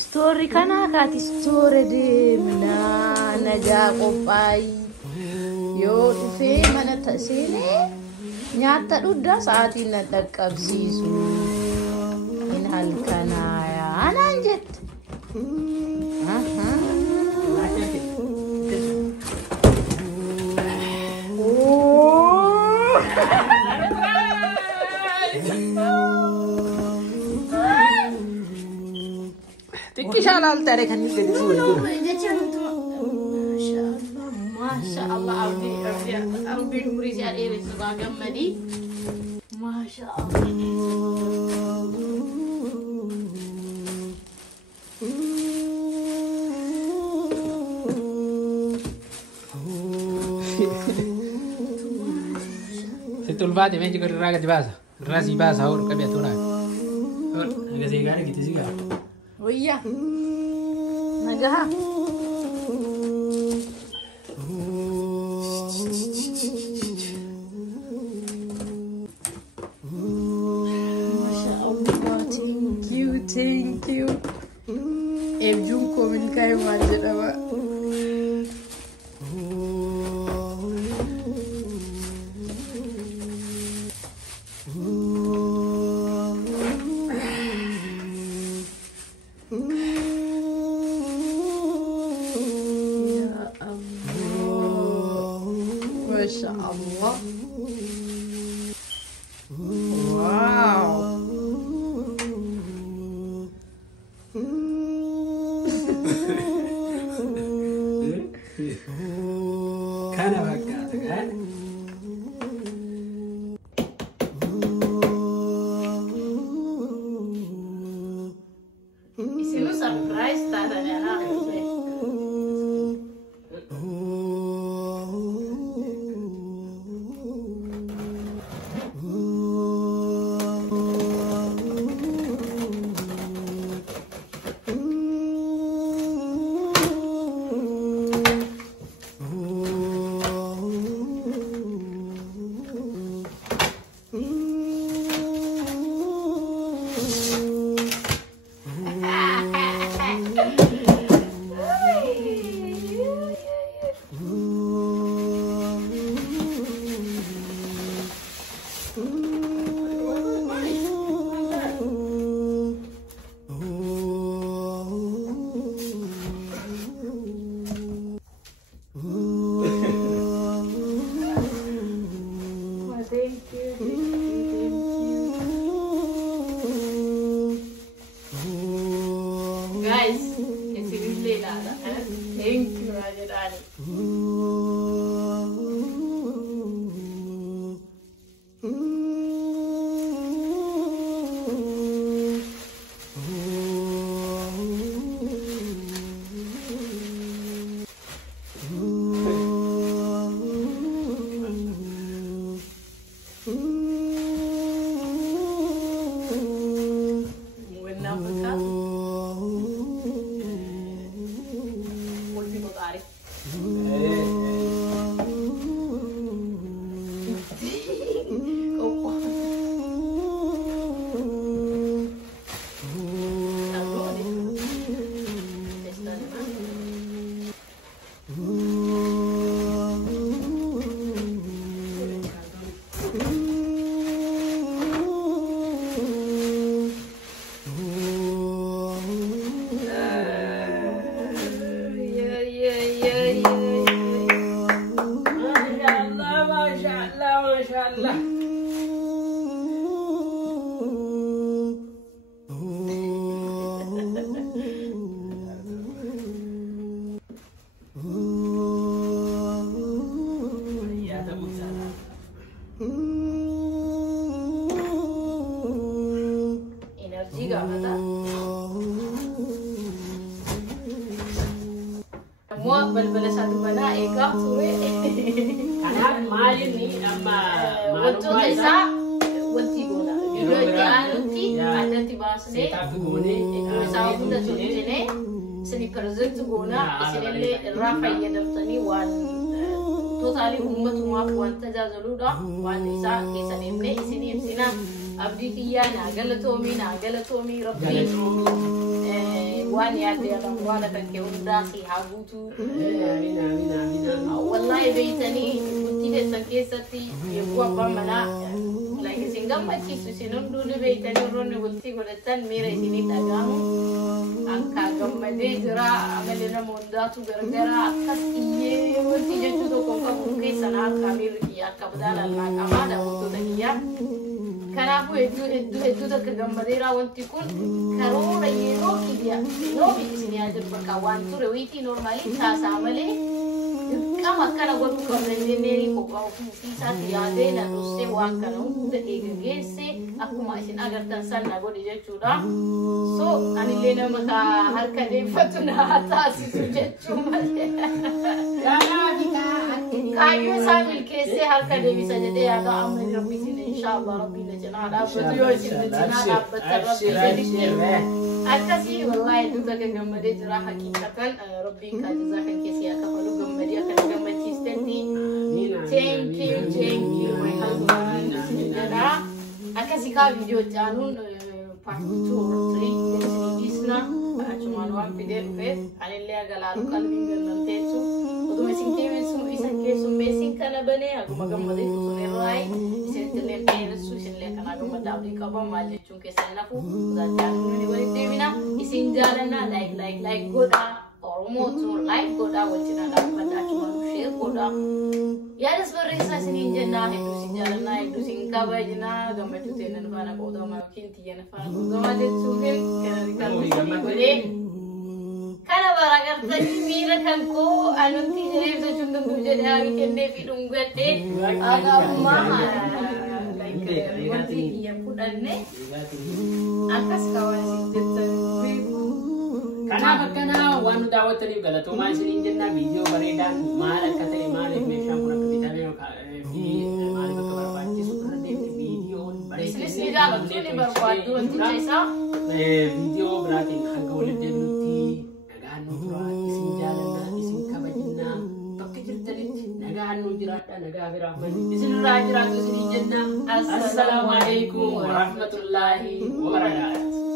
Story kana kati story de mina naga qopai yo fe mana tasine nyata dudda saatin na taqabsisu in halkana ya ananjet Kishal tare kan ni dedi suyu. Masya Allah Albi Nuri si ada sebagai madi. Masya Allah. Setul vade menje ko raga di basa. Rasi basa or kabia tuna. Or agak segala gitu sih kan. Oh iya. Naga. Masya Allah, thank you. Jum komen kai manja apa? Masya Allah. Wow. Kana bakka kan? Isimu surprise tanya lah. Guys, it's really nada. Thank you, Rajarani. energy gaafata. Ammoo balbala isaatu banaa eegaa ture. Kanaaf maalinni amma wantoota isaa wanti goona. Yeroo itti aanutti addatti baasnee isaa hunda tolchinee isin present goona isinillee irraa fayyadamtanii waan totaalii ummatumaaf waan tajaajiluudha waan isaa keessaniifne isin ibsina abdii kiyyaa naa galatoomii rabbiin waan yaaddeedhaan waan akka hundaa fi haguutu wallahi beeytanii guddii keessan keessatti yeroo abbaan manaa like isin gammachiisu isin hunduun beeytanii roonni walitti godhatan miira isinii dhagaamu akka gammadee jira amalee nama hundaatu gargaraa akkas iyyee wanti jechuu tokko qabu keessan akka miirri kiyyaa akka badaalaan qabaadha wantoota kiyyaa kanaafuu hedduu takka gammadeeraa wanti kun karoora yeroo kiyyaa yoo isin yaaddu bakka waan ture wiitii noormaalii taasaa malee dirqama akkana godhuu qabnee kophaa ofiisiisaatti yaadee na dhussee waan kana hunda eegageesse akkuma isin agartan san na godhe jechuudha. So anillee nama harka deeffatu na taasisu jechuu malee. Kaayyoo isaa milkeessee harka deebisa jedhee yaada amma rabbiitiin inshallah rabbiin na cinaa dhaabbatu yoo isin na cinaa dhaabbatan rabbiin akkasii wallahi hedduu takka gammadee jira haqiiqatan rabbiin kaajizaa kan keessi yaa kafalu gammadee akka gammachiistetti thank you my husband jedha akkasii kaa viidiyoo caanuun part 2 or 3 isna achumaan waan fidee dhufeef anillee agalaalu qalbiin gallanteessu utuma isin isa keessummeessin kana banee akkuma gammadee futuurerraayi isinittillee dheeressu isinillee kanaa gammadaa abdii qaban maal jechuun keessan nafu zaatiyaan nuni walitti deebina isin jaalannaa like godhaa oromootu like godhaa wajjina dhaabbadhaa achumaan share godhaa yaadas barreessaa isiniin jennaa hedduu isin jaalannaa hedduu isin kabajnaa gammachuu teennan faana qoodamaa yookiin xiyyeena faana qoodamaa jechuufin kan godhee kana baragartanii miira kan koo anutti jireeffachuun danduu jedhee haagi kennee fi dhungadhee agammaa wanti biyya fudhanne akkas kaawwan isin jettan kanaaf akkanaa waan nu daawwattaniif galatoomaa isiniin jennaa viidiyoo bareedaan maal akka ta'e maaliif meeshaan kun akka bitamee fi maaliif akka barbaachisu kana deemte viidiyoon isinis ni daawwattu ni barbaaddu wanticha isaa viidiyoo biraatiin hanga walitti deemnutti nagaan nu tura isin jaalannaa isin kabajnaa bakka jirtanitti nagaan nu jiraadha nagaa biraa manni isinirraa jiraatu isiniin jennaa assalaamu alaikum wa rahmatullaahi wa barakaatuh.